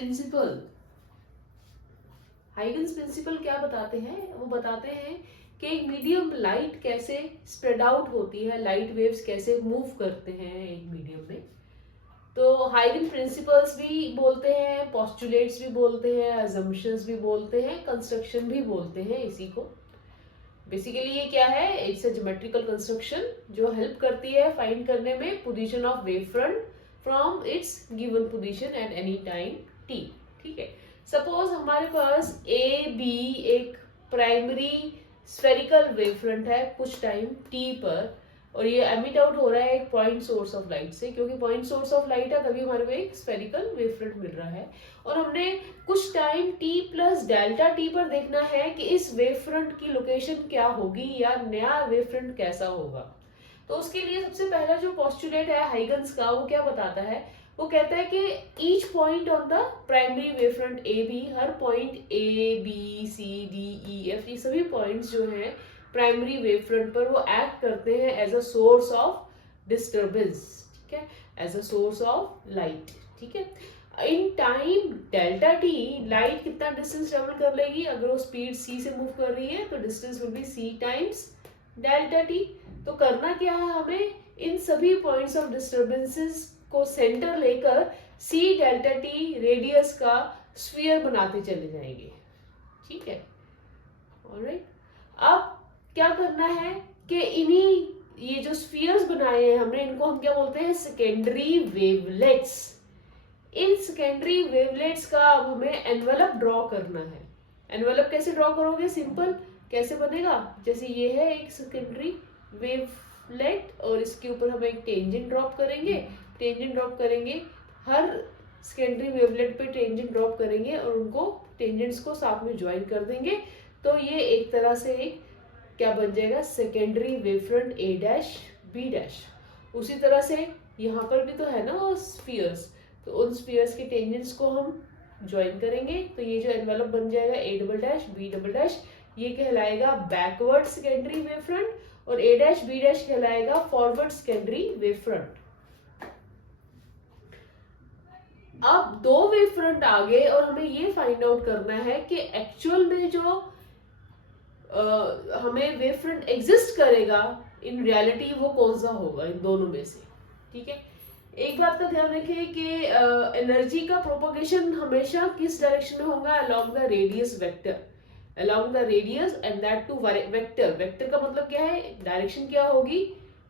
Principal. Huygens principal क्या बताते हैं? वो बताते हैं कि एक मीडियम लाइट कैसे स्प्रेड आउट होती है, लाइट वेव्स कैसे मूव करते हैं एक मीडियम में। तो हाइगन प्रिंसिपल्स भी बोलते हैं, पोस्टुलेट्स भी बोलते हैं, अजम्पशंस भी बोलते हैं, कंस्ट्रक्शन भी बोलते हैं इसी को। बेसिकली ये क्या है? इट्स अ ज्योमेट्रिकल कंस्ट्रक्शन जो हेल्प करती है फाइंड करने में position of wave front from its given position at any time T. ठीक है, सपोज हमारे पास ए बी एक प्राइमरी स्फेरिकल वेव फ्रंट है कुछ टाइम टी पर, और ये एमिट आउट हो रहा है एक पॉइंट सोर्स ऑफ लाइट से, क्योंकि पॉइंट सोर्स ऑफ लाइट है तभी हमारे को एक स्फेरिकल वेव फ्रंट मिल रहा है। और हमने कुछ time t plus delta T पर देखना है कि इस वेव फ्रंट की लोकेशन क्या होगी या नया वेव फ्रंट कैसा होगा। तो उसके लिए सबसे पहला जो पोस्टुलेट है हाइगन्स का, वो क्या बताता है? वो कहता है कि each point on the primary wave front A B, हर point A B C D E F, ये सभी पॉइंट्स जो हैं प्राइमरी वेव फ्रंट पर वो एक्ट करते हैं as a source of disturbance. ठीक है, as a source of light. ठीक है, in time delta T light कितना डिस्टेंस ट्रेवल कर लेगी? अगर वो स्पीड c से मूव कर रही है तो distance will be c times delta T. तो करना क्या है हमें? इन सभी पॉइंट्स ऑफ डिस्टर्बेंसेस को सेंटर लेकर c डेल्टा टी रेडियस का स्फीयर बनाते चले जाएंगे। ठीक है, ऑलराइट। अब क्या करना है कि इन्हीं ये जो स्फीयर्स बनाए हैं हमने, इनको हम क्या बोलते हैं? Secondary wavelets. In secondary wavelets का अब हमें एनवेलप ड्रॉ करना है। एनवेलप कैसे ड्रॉ करोगे? सिंपल, कैसे बनेगा? जैसे ये है एक सेकेंडरी वेवलेट और इसके ऊपर हम एक टेंजेंट ड्रॉप करेंगे। टेंजेंट ड्रॉप करेंगे, हर सेकेंडरी वेवलेट पे टेंजेंट ड्रॉप करेंगे और उनको टेंजेंट्स को साथ में ज्वाइन कर देंगे। तो ये एक तरह से एक क्या बन जाएगा? सेकेंडरी वेव फ्रंट ए डैश बी डैश। उसी तरह से यहाँ पर भी तो है ना वो स्फीयर्स, तो उन स्फीयर्स के टेंजेंट्स को हम ज्वाइन करेंगे। तो ये जो एनवेलप बन जाएगा A double dash B double dash, ये कहलाएगा बैकवर्ड सेकेंडरी वेव फ्रंट, और ए डैश बी डैश कहलाएगा फॉरवर्ड सेकेंडरी वेव फ्रंट। अब दो वेव फ्रंट आ गए और हमें ये फाइंड आउट करना है कि एक्चुअल में जो हमें वेव फ्रंट एग्जिस्ट करेगा इन रियलिटी वो कौन सा होगा इन दोनों में से। ठीक है, एक बात का ध्यान रखें कि एनर्जी का प्रोपगेशन हमेशा किस डायरेक्शन में होगा? Along the radius vector, along the radius and that too vector. Vector का मतलब क्या है? डायरेक्शन क्या होगी?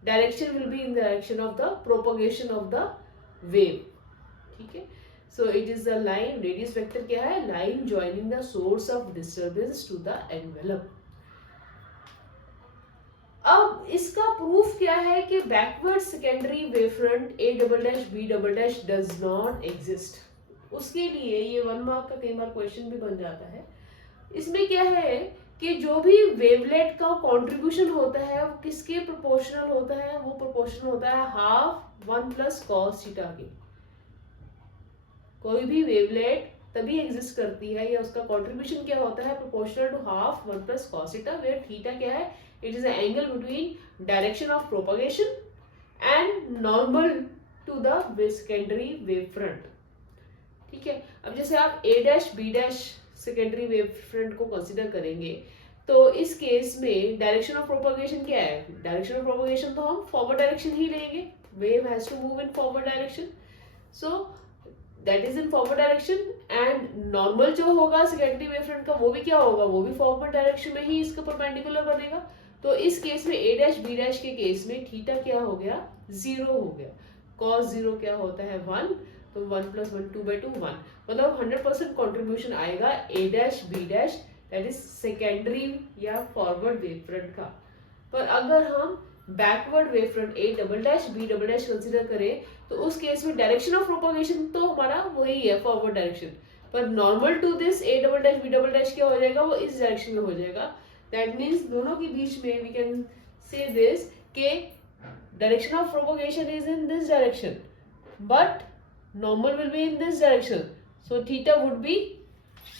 Direction will be in direction of the propagation of the wave. ठीक है, so it is the line, radius vector क्या है? Line joining the source of disturbance to the envelope. अब इसका प्रूफ क्या है कि backward secondary wave front A double dash B double dash does not exist. उसके लिए ये 1 मार्क का कई बार क्वेश्चन भी बन जाता है। इसमें क्या है कि जो भी वेवलेट का कंट्रीब्यूशन होता है वो किसके प्रोपोर्शनल होता है? वो प्रोपोर्शनल होता है हाफ 1 प्लस कॉस थीटा के। कोई भी वेवलेट तभी एग्जिस्ट करती है या उसका कंट्रीब्यूशन क्या होता है? Proportional to half 1 plus cos theta, where theta क्या है? It is an angle between direction of propagation and normal to the secondary wave front. ठीक है, अब जैसे आप a dash b dash secondary wave front को कंसीडर करेंगे तो इस केस में डायरेक्शन ऑफ प्रोपगेशन क्या है? डायरेक्शन ऑफ प्रोपगेशन तो हम फॉरवर्ड डायरेक्शन ही लेंगे, wave has to move in forward direction, so that is in forward direction. And normal जो होगा सेकेंडरी वेव फ्रंट का वो भी क्या होगा? वो भी फॉरवर्ड डायरेक्शन में ही इसका परपेंडिकुलर बनेगा। तो इस केस में ए डैश बी डैश के केस में थीटा क्या हो गया? 0 हो गया। कॉस 0 क्या होता है? 1, तो 1 प्लस 1 2/2 1, मतलब 100% कॉन्ट्रीब्यूशन आएगा A dash B dash, that is secondary या फॉरवर्ड वेव फ्रंट का। पर अगर हम backward wave front A double dash B double dash consider करें तो उस केस में डायरेक्शन ऑफ प्रोपगेशन तो हमारा वही है, फॉरवर्ड डायरेक्शन, पर normal to this A double dash B double dash क्या हो जाएगा? वो इस डायरेक्शन में हो जाएगा। दैट मीन्स दोनों के बीच में वी कैन से दिस के direction of propagation is in this direction but normal will be in this direction, so theta would be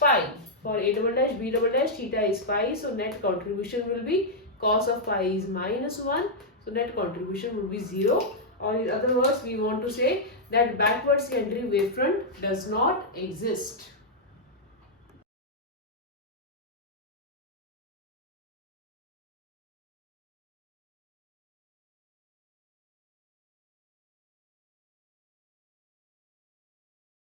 pi. For a double dash b double dash theta is pi, so net contribution will be cos of pi is -1, so net contribution will be 0. Or in other words we want to say that backward secondary wavefront does not exist.